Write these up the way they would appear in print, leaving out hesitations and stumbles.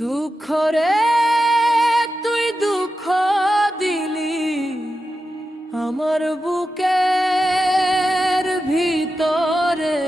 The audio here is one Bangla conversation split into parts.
দুঃখ রে তুই দুঃখ দিলি আমার বুকের ভিতরে।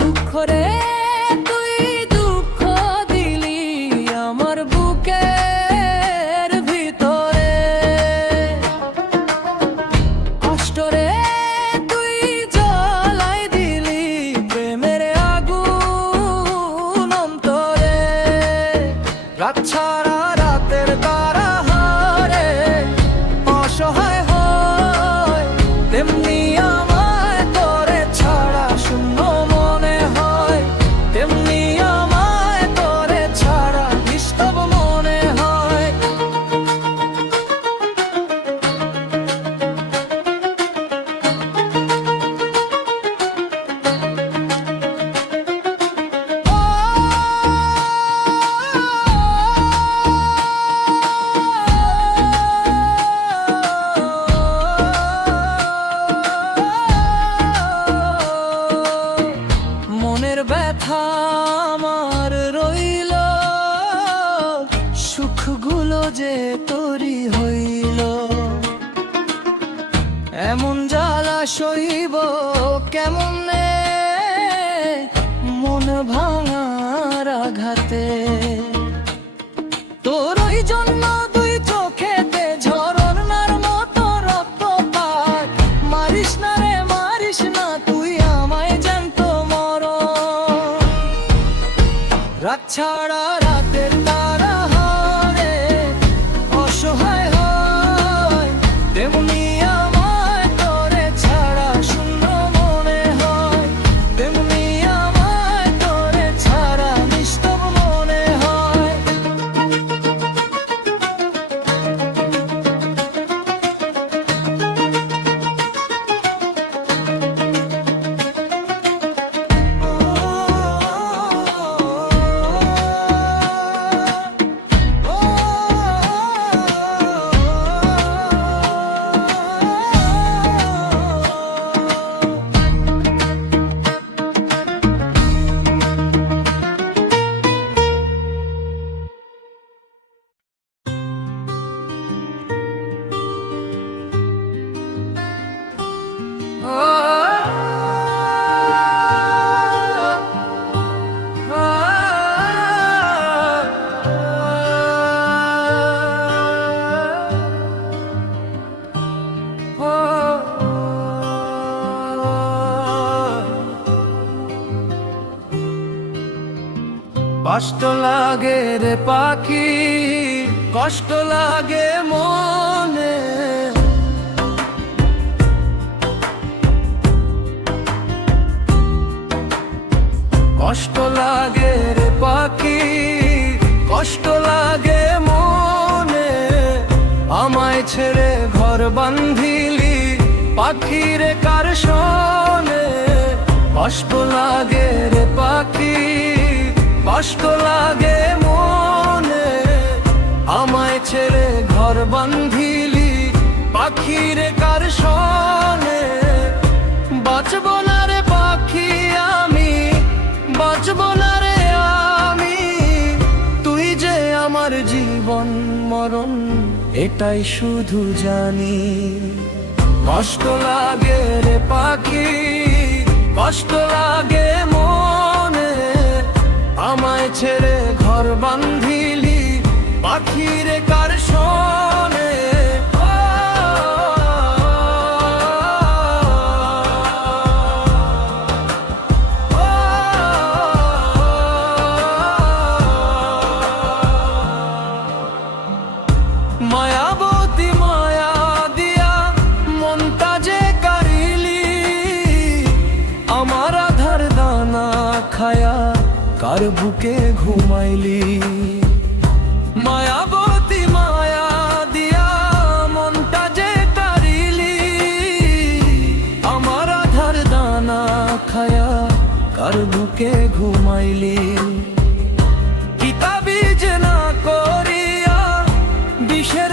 দুঃখ রে তুই দুঃখ দিলি আমার বুকের ভিতরে। কষ্ট রে তুই জ্বালাই দিলি প্রেমের আগুন অন্তরে। রাত ছাড়া রাতের তারা হারে অসহায় হয়, তেমনি আমায় তোরে ছাড়া শূন্য মনে হয়। তেমনি আমায় তোরে ছাড়া নিস্তব মনে হয়। মনের ব্যথা আমার রইল, সুখগুলো যে তোরই হইল। এমন জ্বালা সইব কেমনে মন ভাঙার আঘাতে। তোর ওই জন্য দুই চোখেতে ঝরনার মতো রক্তপাত। মারিস না রে মারিস না তুই আমায় জ্যান্ত মরণ। রাত ছাড়া রাতের তারা হারে অসহায় হয়, তেমনি আমায় তোরে ছাড়া শূন্য মনে হয়। তেমনি আমায় তোরে ছাড়া নিস্তব মনে হয়। কষ্ট লাগে রে পাখি, কষ্ট লাগে মনে। কষ্ট লাগে রে পাখি, কষ্ট লাগে মনে। আমায় ছেড়ে ঘর বান্ধিলি পাখিরে কার শোনে। কষ্ট লাগে রে পাখি, কষ্ট লাগে মনে। আমায় ছেড়ে ঘর বান্ধিলি পাখিরে কার শোনে। বাঁচব না রে পাখি আমি, বাঁচব না রে আমি। তুই যে আমার জীবন মরণ এটাই শুধু জানি। কষ্ট লাগে রে পাখি, কষ্ট লাগে মনে। আমায় ছেড়ে ঘর বান্ধিলি পাখিরে কার শোনে। মায়াবতী মায়া দিয়া মনটা যে কারিলি, আমার আধার দানা খায়া কার বুকে ঘুমাইলি। মায়াবতী মায়া দিয়া মনটা যে কারিলি, আমার আধার দানা খায়া কার বুকে ঘুমাইলি। কিতাবি যে না করিয়া বিষের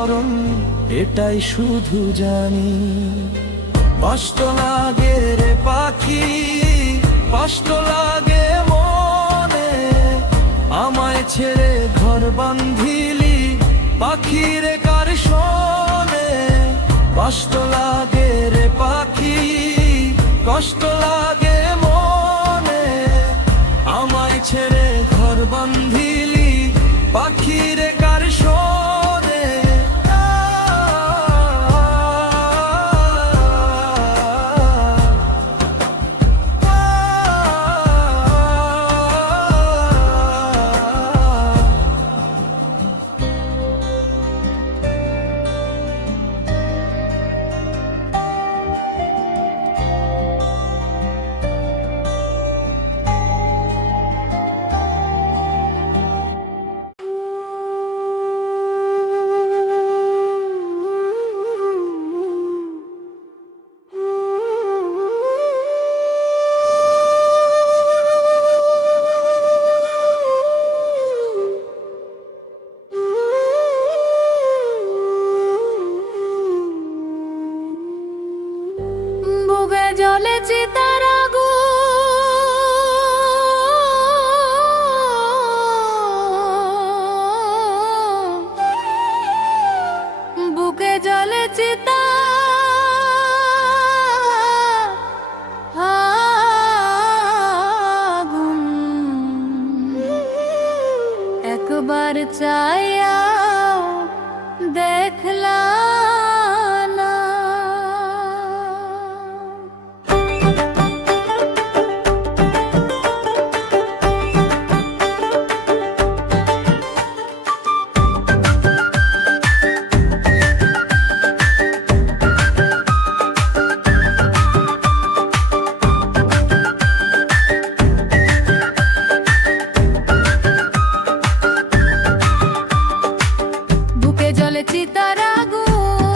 মরণ এটাই শুধু জানি। কষ্ট লাগে রে পাখি, কষ্ট লাগে মনে, আমায় ছেড়ে ঘর বাঁধিলি পাখি রে কার শোনে। কষ্ট লাগে রে পাখি, কষ্ট লাগে মনে, আমায় ছেড়ে ঘর বাঁধিলি পাখি রে কার শোনে। বুকে জ্বলে চিতার আগুন, বুকে জ্বলে চিতার আগুন, একবার চাইয়া দেখলাম না। বুকে জ্বলে চিতার আগুন,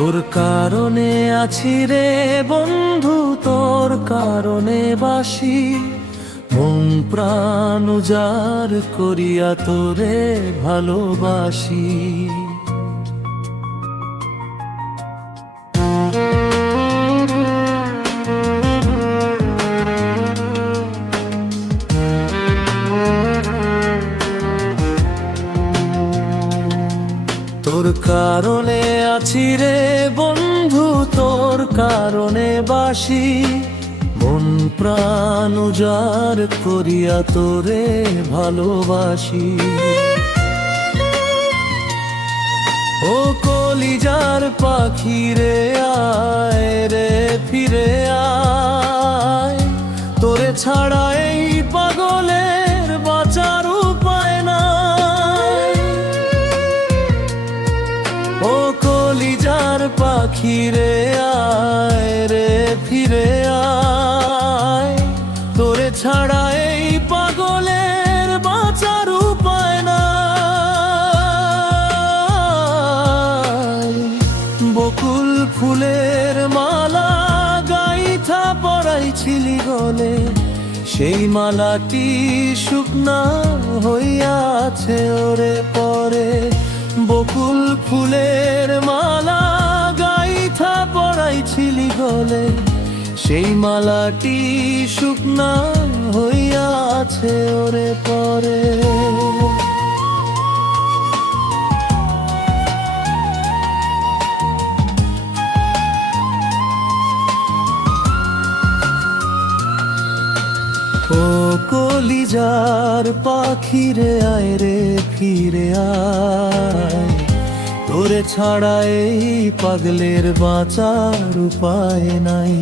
তোর কারণে আছি রে বন্ধু, তোর কারণে বাসি, মন প্রাণ উজাড় করিয়া তোরে ভালোবাসি। তোর কারণে আছি রে বন্ধু, তোর কারণে বাসি, মন প্রাণ উজাড় করিয়া তোরে ভালোবাসি। ও কলিজার পাখি রে আয় রে ফিরে আয়, তোরে ছাড়া এই পাগলের বাঁচার উপায় নাই। ও কলিজার পাখি রে আয় রে ফিরে আয়, তোরে ছাড়া এই পাগলের বাঁচার উপায় নাই। বকুল ফুলের মালা গাইথা পরাইছিলি গলে, সেই মালাটি শুকনা হইয়াছে ওরে পরে। বকুল ফুলের মালা গাইথা পরাইছিলি গলে, সেই মালাটি শুকনা হইয়াছে ওরে পরে। ও কলিজার পাখি রে আয় রে ফিরে আয়, তোরে ছাড়া এই পাগলের বাঁচার উপায় নাই।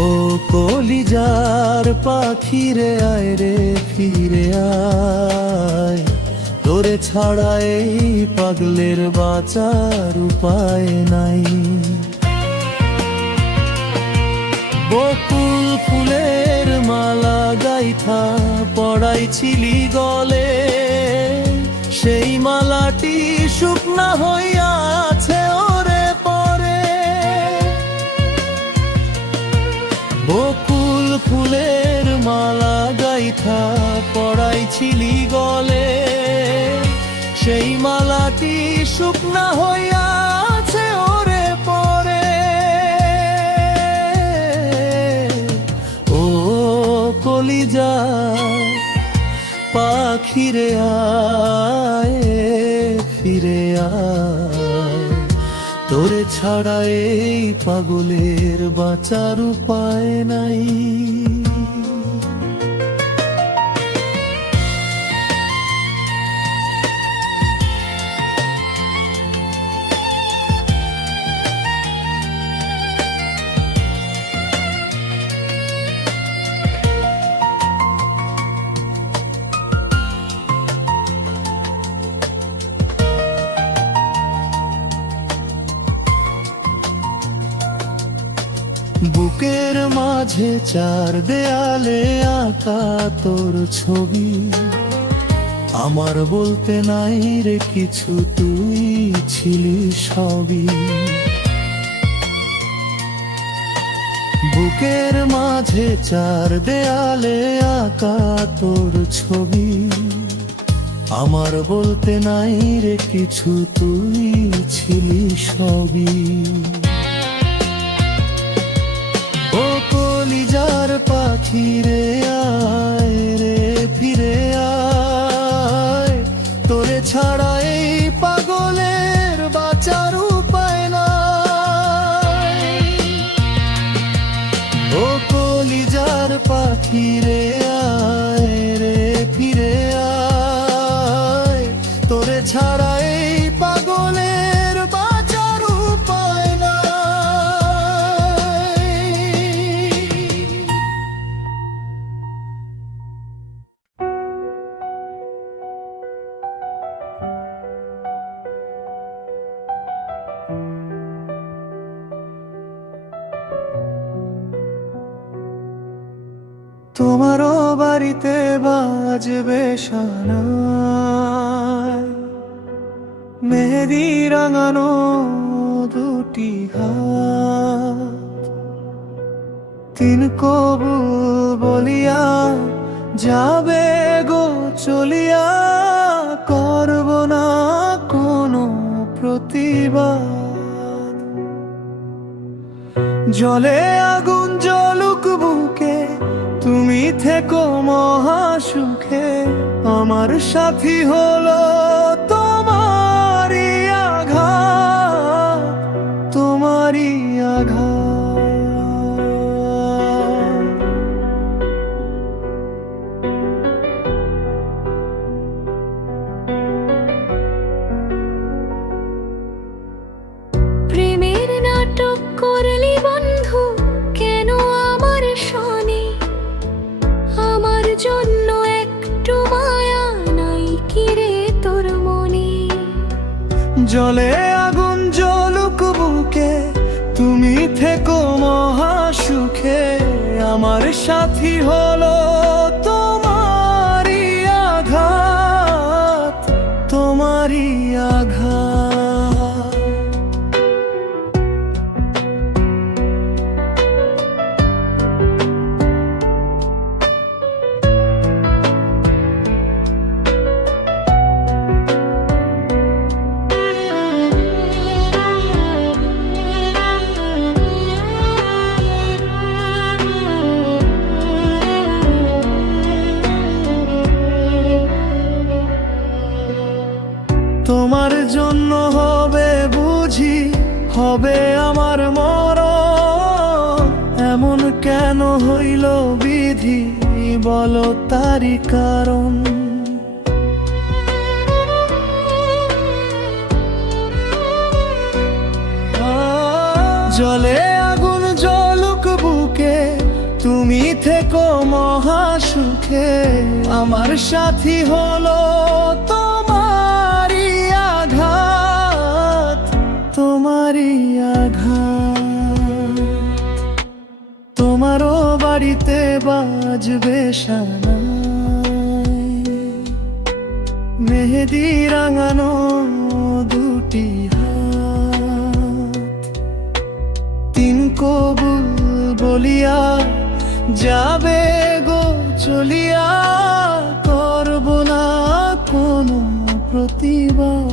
ও কলিজার পাখি রে আয় রে ফিরে আয়, তোরে ছাড়া এই পাগলের বাঁচার উপায় নাই। বকুল ফুলের মালা গাইথা পড়াইছিলি গলে, সেই মালাটি শুকনা হইয়াছে ওরে পরে। বকুল ফুলের মালা গাইথা পড়াইছিলি গলে, সেই মালাটি শুকনা হইয়াছে ওরে পরে। ও কলিজা পাখি রে আয় ফিরে আয়, তোরে ছাড়া এই পাগলের বাঁচার উপায় নাই। বুকের মাঝে চার দেয়ালে আঁকা তোর ছবি, আমার বলতে নাই রে কিছু, তুই ছিলি সবই। বুকের মাঝে চার দেয়ালে আঁকা তোর ছবি, আমার বলতে নাই রে কিছু, তুই ছিলি সবই। ও কলিজার পাখি রে আয় রে ফিরে আয়, তোরে ছাড়া এই পাগলের বাঁচার উপায় নাই। ও কলিজার পাখি রে আয় রে ফিরে আয়, তোরে ছাড়া এই পাগলের বাঁচার উপায় নাই। তোমারও বাড়িতে বাজবে সানাই, মেহেদি রাঙানো দুটি হাত, তিন কবুল বলিয়া যাবে গো চলিয়া, করব না কোনো প্রতিবাদ। জলে আগুন জ্বলুক বুকে, তুমি থেকো মহাসুখে, আমার সাথী হলো তোমারই আঘাত, তোমারই আঘাত। প্রেমের নাটক করলি বন্ধু, কেন আমার শনি? আমার জন্য একটু মায়া নাই কি রে তোর মনে? জলে আগুন জ্বলুক বুকে, তুমি থেকো মহাসুখে, আমার সাথী হলো তোমারই আঘাত, তোমারই আঘাত। তোমার জন্য হবে বুঝি, হবে আমার মরণ, এমন কেন হইল বিধি, বলো তারি কারণ। জলে আগুন জ্বলুক বুকে, তুমি থেকো মহাসুখে, আমার সাথী হলো তোমারই আঘাত, তোমারই আঘাত। তোমারও বাড়িতে বাজবে সানাই, মেহেদি রাঙানো দুটি হাত, তিন কবুল বলিয়া যাবে গো চলিয়া, করব না কোনো প্রতিবাদ।